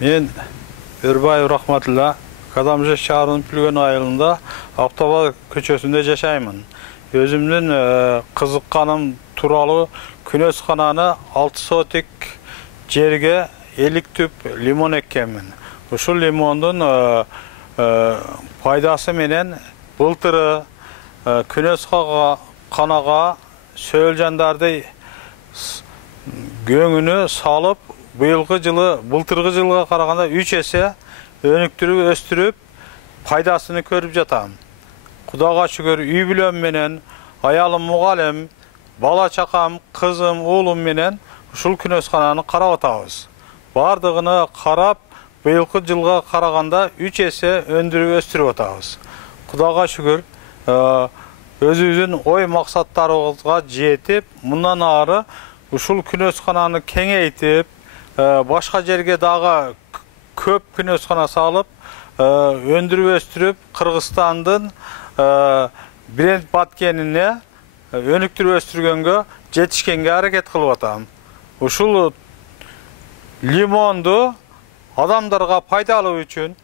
Men Örbayev Rahmatullah, Kadamja şahrının Pülgön ayılında Aktaba köçesinde yaşayman. Özümdün kızıqqaным turalı Künesxanаны 6 sotik жерге 50 tüp limon ekkenmin. Uşul limondun paydası menen былтыры Künesxanaga söyljandardy göңүнү salıp былтырғы жылға қарағанда 3 есе өнүктүрүп өстүрүп пайдасыны көрүп жатам. Кудага шүгүр үй бүлөм менен, аялым мугалим, бала чакам, кызым, уулум менен ушул Künesxanаны карап атабыз. Бардыгыны карап, быйылкы жылга караганда 3 есе өндүрүп өстүрүп атабыз. Кудага шүгүр, өзүбүздүн ой максаттарыбызга жетип, мындан ары ушул Künesxanаны кеңейтип, башка жерге дагы көп Künesxana салып, өндүрүп өстүрүп, Кыргызстандын бренд баткенине өнүктүрүп өстүргөнгө жетишкенге аракет кылып атам. Ушул лимонду адамдарга пайдалуу үчүн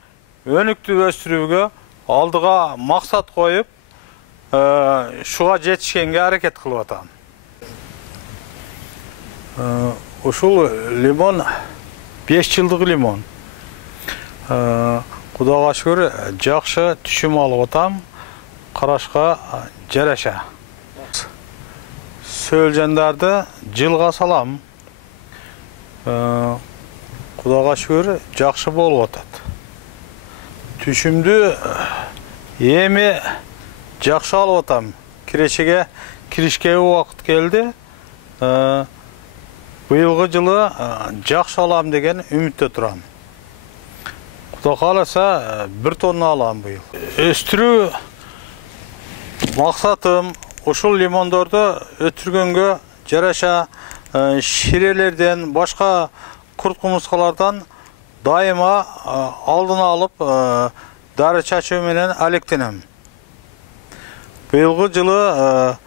өнүктүрүп өстүрүүгө алдыга максат коюп, шуга жетишкенге аракет кылып атам. Ушул лимон 5 жылдык лимон. Кудага шүгүр, жакшы түшүм алып атам, карашка жараша. Сөйлжандарды жылга салам. Кудага шүгүр, жакшы болуп атат. Түшүмдү эми жакшы алып атам. Киришке убакыт келди. Быйылгы жылы жакшы алам деген үмүттө турам. Куда кааласа 1 тонна алам быйыл. Өстүрүү максатым ушул лимондорду өтүргөнгө жараша ширелерден, башка курт-кумурскалардан дайыма алдын алып дары чачуу менен алектенем. Быйылгы жылы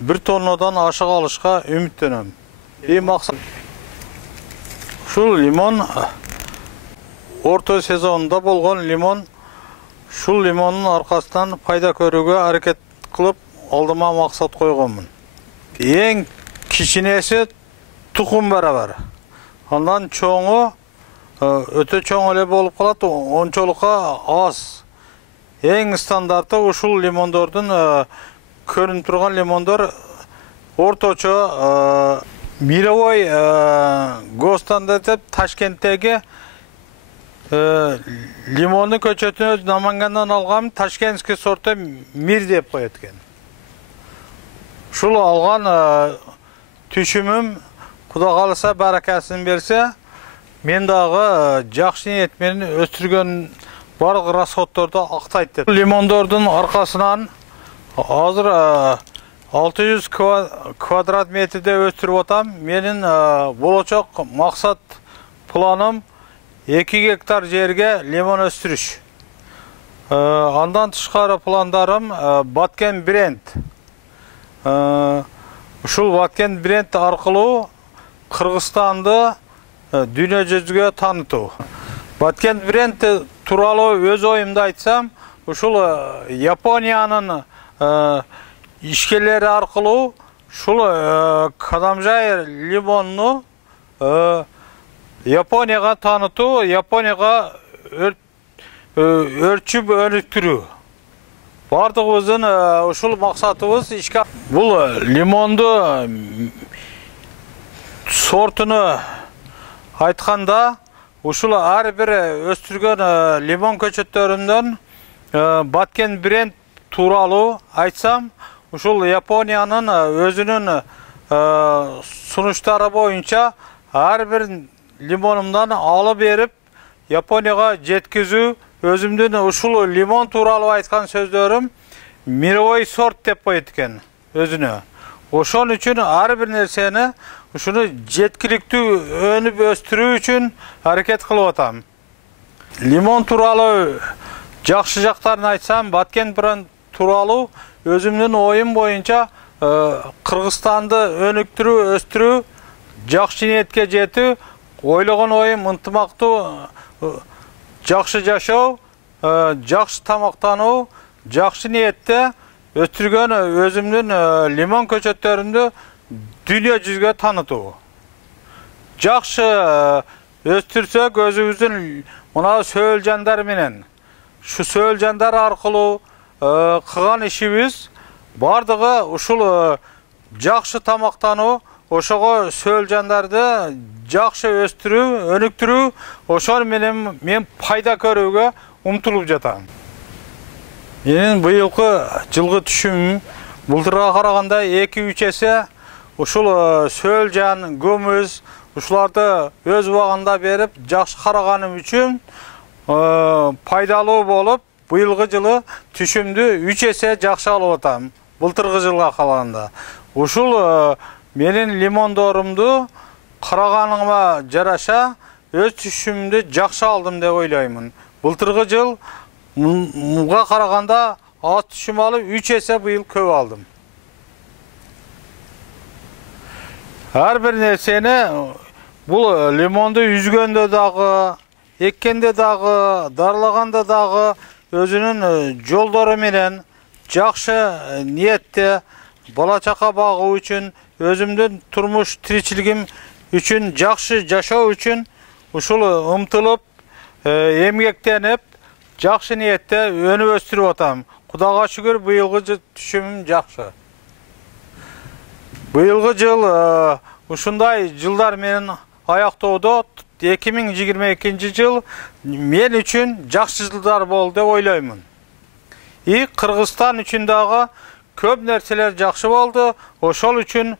1 тоннадан ашык алышка үмүттөнөм. Ушул лимон орто сезонунда болгон лимон, ушул лимондун аркасынан пайда көрүүгө аракет кылып алдыма максат койгонмун. Эң кичинеси тукум барабар. Андан чоңу өтө чоң эле болуп калат, ончолукка аз. Эң стандарты ушул лимондордун көрүнүп турган лимондор орточо Мировой ГОСТанда деп Ташкенттеги лимонду көчөтүнө Намангандан алгам ташкентский сорту Мир деп коет экен. Ушул алган түшүмүм Куда калса баракасын берсе, мен дагы жакшы ниет менен өстүргөн барлык расходторду актайт деп. Лимондордун аркасынан азыр 600 квадрат метрде өстүрүп атам. Менин болочок максат планым 2 гектар жерге лимон өстүрүш. Андан тышкары пландарым Баткен бренд. Ушул Баткен бренд аркылуу Кыргызстанды дүйнө жүзүгө таанытуу. Баткен бренд тууралуу өз оюмду айтсам, ушул Япониянын ишкерлери аркылуу ушул Кадамжай лимонну Японияга таанытуу, Японияга өрчүп өнүктүрүү. Бардыгыбыздын ушул максатыбыз ишке. Бул лимонду сортуну айтканда, ушул ар бир өстүргөн лимон көчөттөрүндөн Баткен бренд тууралуу айтсам, ушул Япониянын өзүнүн сунуштары боюнча ар бир лимонумдан алып берип Японияга жеткизүү, өзүмдүн ушул лимон тууралуу айткан сөздөрүм мировой сорт деп коет экен өзүнө. Ошон үчүн ар бир нерсени ушуну жеткиликтүү өнүп өстүрүү үчүн аракет кылып атам. Лимон тууралуу жакшы жактарын айтсам, Баткен бренд тууралуу өзүмдүн оюм боюнча Кыргызстанды өнүктүрүү, өстүрүү, жакшы ниетке жетүү, Oylagan oyum ынтымактуу жакшы жашоо, жакшы тамактануу, жакшы ниетте өстүргөн өзүмдүн лимон көчөттөрүмдү дүйнө жүзгө таанытуу. Жакшы өстүрсөк өзүбүздүн мына сөөлжандар менен, шу сөөлжандар аркылуу кылган ишибиз бардыгы ушул жакшы тамактануу, ошого сөөлжандарды жакшы өстүрүү, өнүктүрүү, ошол менен мен пайда көрүүгө умтулуп жатам. Менин быйылкы жылгы түшүмүм былтырга караганда 2-3 эсе ушул сөөлжан, көмүз, ушуларды өз убагында берип, жакшы караганым үчүн пайдалуу болуп, быйылгы жылы түшүмдү 3 эсе жакшы алып атам. Былтыргы жылга караганда. Ушул менин лимондорумду караганыма жараша өз түшүмдү жакшы алдым деп ойлоймун. Былтыргы жыл муга караганда аз түшүм алып 3 эсе быйыл көп алдым. Ар бир нерсени бул лимонду үзгөндө дагы, эккенде дагы, дарылаганда дагы өзүнүн жолдору менен жакшы ниетте бала чака багуу үчүн, өзүмдүн турмуш тиричилигим үчүн, жакшы жашоо үчүн ушул умтулуп, эмгектенип, жакшы ниетте өнүп өстүрүп атам. Кудайга шүгүр, быйылгы түшүмүм жакшы. Быйылгы жыл ушундай жылдар менен аяктоодо 2022 жыл мен үчүн жакшы жылдар болду деп ойлоймун. Кыргызстан үчүн дагы көп нерселер жакшы болду. Ошол үчүн